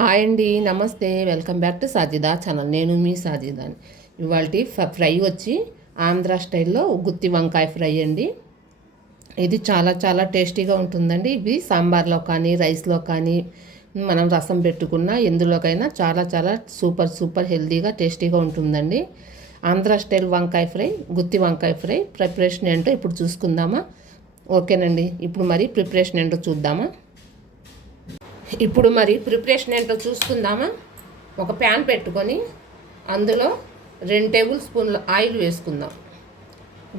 Hi అండి, నమస్తే. Welcome back to Sajida channel. నేను మీ సాజిదాని. ఇవాళ ఫ్రై వచ్చి ఆంధ్ర స్టైల్లో గుత్తి వంకాయ ఫ్రై అండి. ఇది చాలా చాలా టేస్టీగా ఉంటుందండి. ఇది సాంబార్లో కానీ రైస్లో కానీ మనం రసం పెట్టుకున్న ఎందులోకైనా చాలా చాలా సూపర్ సూపర్ హెల్తీగా టేస్టీగా ఉంటుందండి. ఆంధ్ర స్టైల్ వంకాయ ఫ్రై, గుత్తి వంకాయ ఫ్రై ప్రిపరేషన్ ఏంటో ఇప్పుడు చూసుకుందామా? ఓకేనండి, ఇప్పుడు మరి ప్రిపరేషన్ ఏంటో చూద్దామా? ఇప్పుడు మరి ప్రిపరేషన్ ఏంటో చూసుకుందామా? ఒక ప్యాన్ పెట్టుకొని అందులో 2 టేబుల్ స్పూన్ల ఆయిల్ వేసుకుందాం.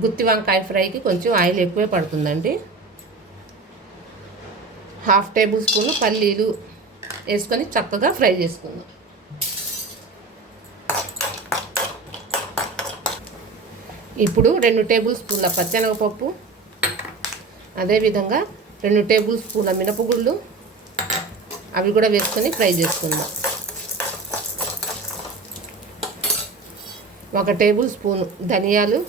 గుత్తి వంకాయ ఫ్రైకి కొంచెం ఆయిల్ ఎక్కువే పడుతుందండి. 1/2 టేబుల్ స్పూన్ పల్లీలు వేసుకొని చక్కగా ఫ్రై చేసుకుందాం. ఇప్పుడు 2 టేబుల్ స్పూన్ల పచ్చెనగపప్పు, అదేవిధంగా 2 టేబుల్ స్పూన్ల మినపగుళ్ళు అవి కూడా వేసుకొని ఫ్రై చేసుకుందాం. 1 టేబుల్ స్పూన్ ధనియాలు,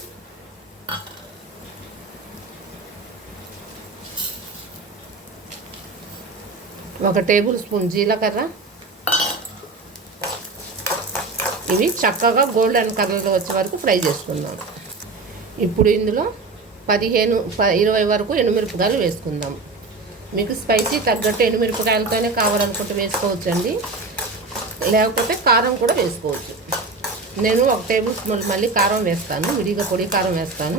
1 టేబుల్ స్పూన్ జీలకర్ర. ఇవి చక్కగా గోల్డెన్ కలర్లో వచ్చే వరకు ఫ్రై చేసుకుందాం. ఇప్పుడు ఇందులో 15-20 వరకు ఎండుమిరపకాయలు వేసుకుందాం. మీకు స్పైసీ తగ్గట్టు ఎండుమిరపకాయలతోనే కావాలనుకుంటే వేసుకోవచ్చండి, లేకపోతే కారం కూడా వేసుకోవచ్చు. నేను 1 టేబుల్ స్పూన్ మళ్ళీ కారం వేస్తాను, విడిగా పొడి కారం వేస్తాను.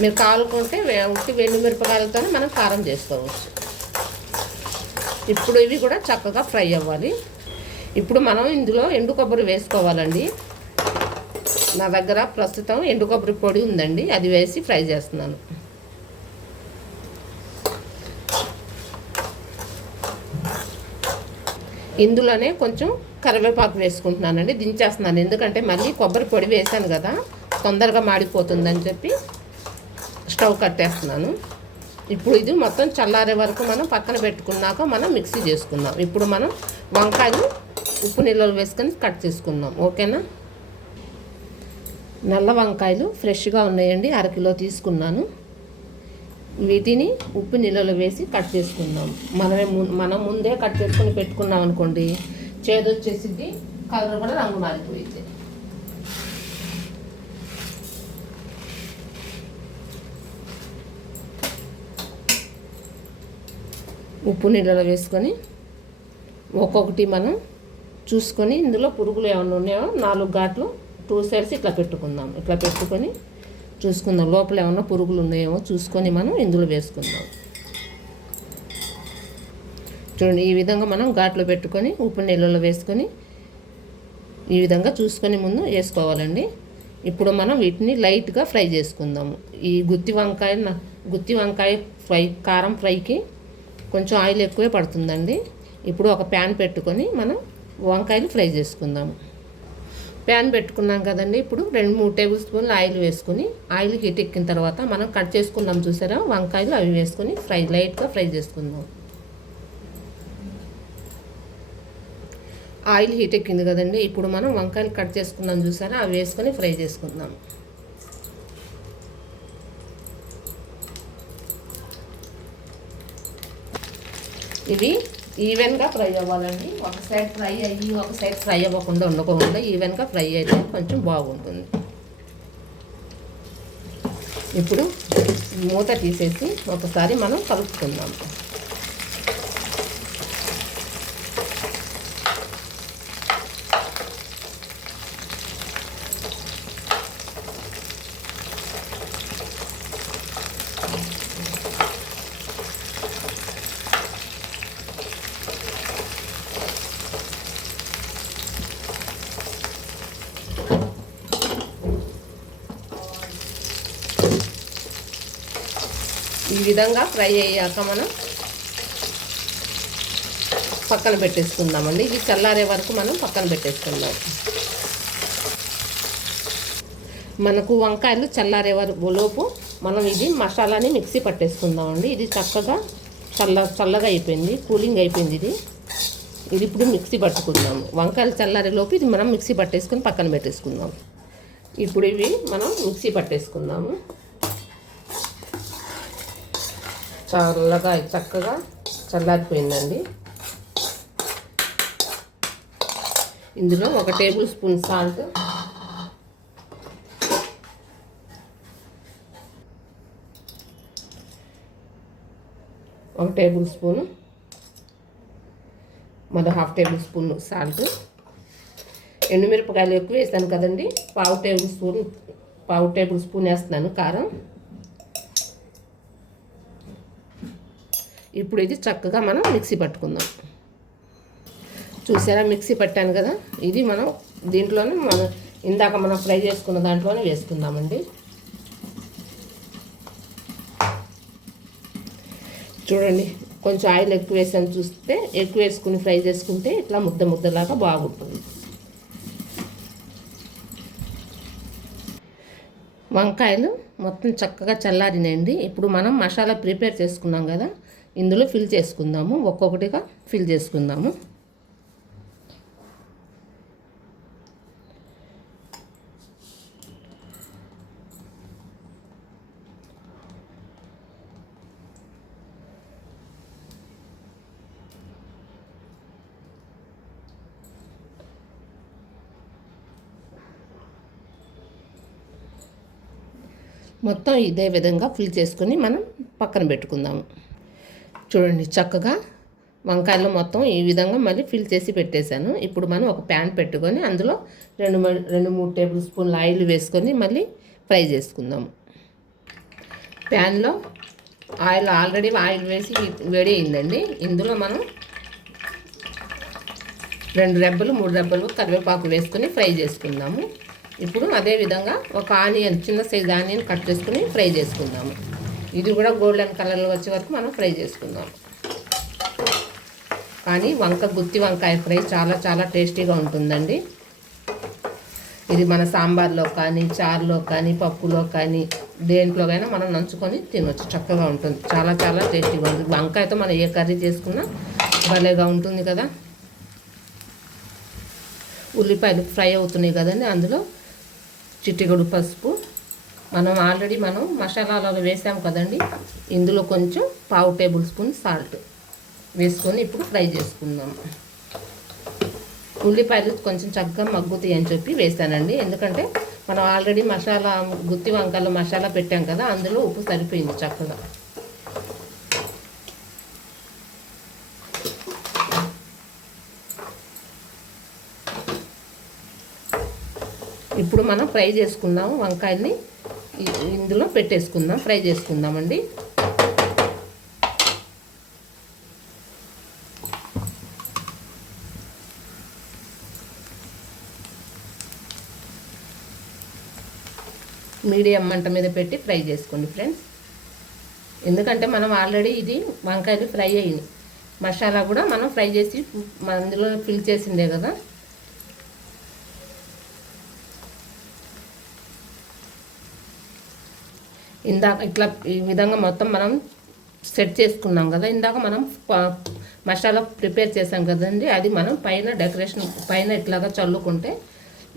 మీరు కావాలనుకుంటే ఉట్టి ఎండుమిరపకాయలతోనే మనం కారం చేసుకోవచ్చు. ఇప్పుడు ఇవి కూడా చక్కగా ఫ్రై అవ్వాలి. ఇప్పుడు మనం ఇందులో ఎండు కొబ్బరి వేసుకోవాలండి. నా దగ్గర ప్రస్తుతం ఎండు కొబ్బరి పొడి ఉందండి, అది వేసి ఫ్రై చేస్తున్నాను. ఇందులోనే కొంచెం కరివేపాకు వేసుకుంటున్నానండి, దించేస్తున్నాను. ఎందుకంటే మళ్ళీ కొబ్బరి పొడి వేసాను కదా, తొందరగా మాడిపోతుందని చెప్పి స్టవ్ కట్టేస్తున్నాను. ఇప్పుడు ఇది మొత్తం చల్లారే వరకు మనం పక్కన పెట్టుకున్నాక మనం మిక్సీ చేసుకుందాం. ఇప్పుడు మనం వంకాయలు ఉప్పు నీళ్ళలో వేసుకొని కట్ చేసుకుందాం. ఓకేనా? నల్ల వంకాయలు ఫ్రెష్గా ఉన్నాయండి, 1/2 కిలో తీసుకున్నాను. వీటిని ఉప్పు నీళ్ళలో వేసి కట్ చేసుకుందాం. మనం ముందే కట్ చేసుకొని పెట్టుకున్నాం అనుకోండి, చేదు వచ్చేసి కలర్ కూడా రంగు మారిపోయింది. ఉప్పు నీళ్ళలో వేసుకొని ఒక్కొక్కటి మనం చూసుకొని ఇందులో పురుగులు ఏమైనా ఉన్నాయో 4 ఘాట్లు 2 సైడ్స్ ఇట్లా పెట్టుకుందాం. ఇట్లా పెట్టుకొని చూసుకుందాం, లోపల ఏమన్నా పురుగులు ఉన్నాయేమో చూసుకొని మనం ఇందులో వేసుకుందాం. చూడండి, ఈ విధంగా మనం ఘాట్లో పెట్టుకొని ఉప్పు నీళ్ళలో వేసుకొని ఈ విధంగా చూసుకొని ముందు వేసుకోవాలండి. ఇప్పుడు మనం వీటిని లైట్గా ఫ్రై చేసుకుందాము. ఈ గుత్తి వంకాయ ఫ్రై కారం ఫ్రైకి కొంచెం ఆయిల్ ఎక్కువే పడుతుందండి. ఇప్పుడు ఒక ప్యాన్ పెట్టుకొని మనం వంకాయలు ఫ్రై చేసుకుందాము. ప్యాన్ పెట్టుకున్నాం కదండి, ఇప్పుడు 2-3 టేబుల్ స్పూన్లు ఆయిల్ వేసుకొని ఆయిల్ హీట్ ఎక్కిన తర్వాత మనం కట్ చేసుకున్నాం చూసారా వంకాయలు, అవి వేసుకొని లైట్గా ఫ్రై చేసుకుందాం. ఆయిల్ హీట్ ఎక్కింది కదండి, ఇప్పుడు మనం వంకాయలు కట్ చేసుకున్నాం చూసారా, అవి వేసుకొని ఫ్రై చేసుకుందాం. ఇవి ఈవెన్గా ఫ్రై అవ్వాలండి. ఒక సైడ్ ఫ్రై అయ్యి ఒక సైడ్ ఫ్రై అవ్వకుండా ఉండకుండా ఈవెన్గా ఫ్రై అయితే కొంచెం బాగుంటుంది. ఇప్పుడు మూత తీసేసి ఒకసారి మనం కలుపుకుందాం. ఈ విధంగా ఫ్రై అయ్యాక మనం పక్కన పెట్టేసుకుందామండి. ఇది చల్లారే వరకు మనం పక్కన పెట్టేసుకుందాం. మనకు వంకాయలు చల్లారే వరకు లోపు మనం ఇది మసాలాని మిక్సీ పట్టేసుకుందామండి. ఇది చక్కగా చల్లగా అయిపోయింది, కూలింగ్ అయిపోయింది. ఇది ఇప్పుడు మిక్సీ పట్టుకుందాము. వంకాయలు చల్లారే లోపు ఇది మనం మిక్సీ పట్టేసుకొని పక్కన పెట్టేసుకుందాం. ఇప్పుడు ఇవి మనం మిక్సీ పట్టేసుకుందాము. చల్లగా చక్కగా చల్లారిపోయిందండి. ఇందులో 1 table spoon salt, 1 table spoon, మళ్ళీ 1/2 టేబుల్ స్పూన్ సాల్ట్. ఎండుమిరపకాయలు ఎక్కువ వేస్తాను కదండి, 1/2 టేబుల్ స్పూన్ వేస్తున్నాను కారం. ఇప్పుడు ఇది చక్కగా మనం మిక్సీ పట్టుకుందాం. చూసారా మిక్సీ పట్టాను కదా, ఇది మనం దీంట్లోనే ఇందాక మనం ఫ్రై చేసుకున్న దాంట్లోనే వేసుకుందామండి. చూడండి కొంచెం ఆయిల్ ఎక్కువ వేసాను, చూస్తే ఎక్కువ వేసుకుని ఫ్రై చేసుకుంటే ఇట్లా ముద్దలాగా బాగుంటుంది. వంకాయలు మొత్తం చక్కగా చల్లారినాయండి. ఇప్పుడు మనం మసాలా ప్రిపేర్ చేసుకున్నాం కదా, ఇందులో ఫిల్ చేసుకుందాము. ఒక్కొక్కటిగా ఫిల్ చేసుకుందాము. మొత్తం ఇదే విధంగా ఫిల్ చేసుకొని మనం పక్కన పెట్టుకుందాము. చూడండి చక్కగా వంకాయలు మొత్తం ఈ విధంగా మళ్ళీ ఫిల్ చేసి పెట్టేశాను. ఇప్పుడు మనం ఒక ప్యాన్ పెట్టుకొని అందులో 2-3 టేబుల్ స్పూన్ల ఆయిల్ వేసుకొని మళ్ళీ ఫ్రై చేసుకుందాము. ప్యాన్లో ఆల్రెడీ ఆయిల్ వేసి వేడి అయిందండి. ఇందులో మనం 2 రెబ్బలు 3 రెబ్బలు కరివేపాకు వేసుకొని ఫ్రై చేసుకుందాము. ఇప్పుడు అదేవిధంగా ఒక ఆనియన్, చిన్న సైజ్ ఆనియన్ కట్ చేసుకుని ఫ్రై చేసుకుందాము. ఇది కూడా గోల్డెన్ కలర్లో వచ్చే వరకు మనం ఫ్రై చేసుకుందాం. కానీ గుత్తి వంకాయ ఫ్రై చాలా చాలా టేస్టీగా ఉంటుందండి. ఇది మన సాంబార్లో కానీ, చారులో కానీ, పప్పులో కానీ, దేంట్లోకైనా మనం నంచుకొని తినొచ్చు. చక్కగా ఉంటుంది, చాలా చాలా టేస్టీగా ఉంటుంది. వంకాయతో మనం ఏ కర్రీ చేసుకున్నా భలేగా ఉంటుంది కదా. ఉల్లిపాయలు ఫ్రై అవుతున్నాయి కదండి, అందులో చిటికెడు పసుపు, ఆల్రెడీ మనం మసాలాలో వేసాం కదండి, ఇందులో కొంచెం 1/2 టేబుల్ స్పూన్ సాల్ట్ వేసుకొని ఇప్పుడు ఫ్రై చేసుకుందాం. ఉల్లిపాయలు కొంచెం చక్కగా మగ్గుతాయి అని చెప్పి వేసానండి, ఎందుకంటే మనం ఆల్రెడీ గుత్తి వంకాయలో మసాలా పెట్టాం కదా, అందులో ఉప్పు సరిపోయింది చక్కగా. ఇప్పుడు మనం ఫ్రై చేసుకుందాము వంకాయల్ని, ఇందులో పెట్టేసుకుందాం, ఫ్రై చేసుకుందామండి. మీడియం మంట మీద పెట్టి ఫ్రై చేసుకోండి ఫ్రెండ్స్, ఎందుకంటే మనం ఆల్రెడీ ఇది వంకాయలు ఫ్రై అయ్యింది, మసాలా కూడా మనం ఫ్రై చేసి అందులో ఫిల్ చేసిందే కదా. ఇందాక ఇట్లా ఈ విధంగా మొత్తం మనం సెట్ చేసుకున్నాం కదా, ఇందాక మనం మసాలా ప్రిపేర్ చేసాం కదండి, అది మనం డెకరేషన్ పైన ఇట్లాగా చల్లుకుంటే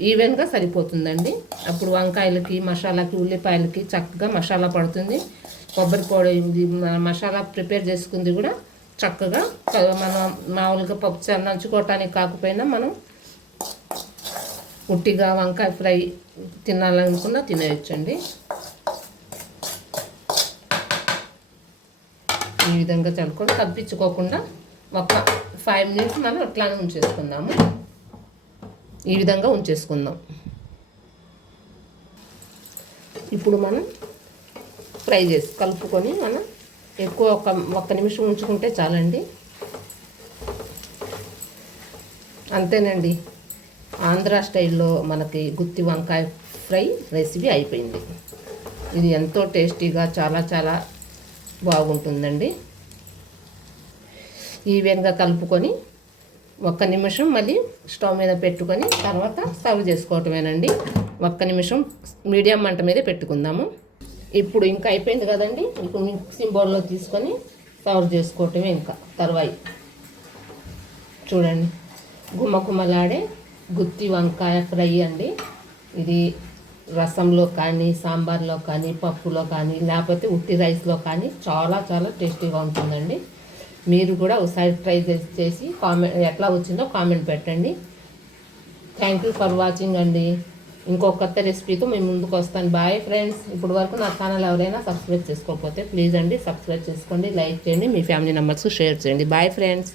ఈవెన్గా సరిపోతుందండి. అప్పుడు వంకాయలకి, మసాలాకి, ఉల్లిపాయలకి చక్కగా మసాలా పడుతుంది. కొబ్బరి పొడి మసాలా ప్రిపేర్ చేసుకుంది కూడా చక్కగా మనం మామూలుగా పప్పు నంచుకోవటానికి కాకపోయినా మనం ఉట్టిగా వంకాయ ఫ్రై తినాలనుకున్నా తినేయచ్చండి. ఈ విధంగా చల్లుకొని తప్పించుకోకుండా ఒక 5 మినిట్స్ మనం అట్లానే ఉంచేసుకుందాము. ఈ విధంగా ఉంచేసుకుందాం. ఇప్పుడు మనం ఫ్రై చేసి కలుపుకొని మనం ఎక్కువ ఒక్క నిమిషం ఉంచుకుంటే చాలండి. అంతేనండి, ఆంధ్ర స్టైల్లో మనకి గుత్తి వంకాయ ఫ్రై రెసిపీ అయిపోయింది. ఇది ఎంతో టేస్టీగా చాలా చాలా బాగుంటుందండి. ఈవెన్గా కలుపుకొని 1 నిమిషం మళ్ళీ స్టవ్ మీద పెట్టుకొని తర్వాత సర్వ్ చేసుకోవటమేనండి. 1 నిమిషం మీడియం మంట మీద పెట్టుకుందాము. ఇప్పుడు ఇంకా అయిపోయింది కదండి, ఇప్పుడు మిక్సింగ్ బౌల్లో తీసుకొని సర్వ్ చేసుకోవటమే ఇంకా తర్వాయి. చూడండి గుమ్మలాడే గుత్తి వంకాయ ఫ్రై అండి. ఇది రసంలో కానీ, సాంబార్లో కానీ, పప్పులో కానీ, లేకపోతే ఉట్టి రైస్లో కానీ చాలా చాలా టేస్టీగా ఉంటుందండి. మీరు కూడా ఒకసారి ట్రై చేసి ఎట్లా వచ్చిందో కామెంట్ పెట్టండి. థ్యాంక్ యూ ఫర్ వాచింగ్ అండి. ఇంకో కొత్త రెసిపీతో మేము ముందుకు వస్తాను. Bye friends. ఇప్పుడు వరకు నా ఛానల్ ఎవరైనా సబ్స్క్రైబ్ చేసుకోకపోతే ప్లీజ్ అండి సబ్స్క్రైబ్ చేసుకోండి, లైక్ చేయండి, మీ ఫ్యామిలీ మెంబర్స్ షేర్ చేయండి. Bye friends.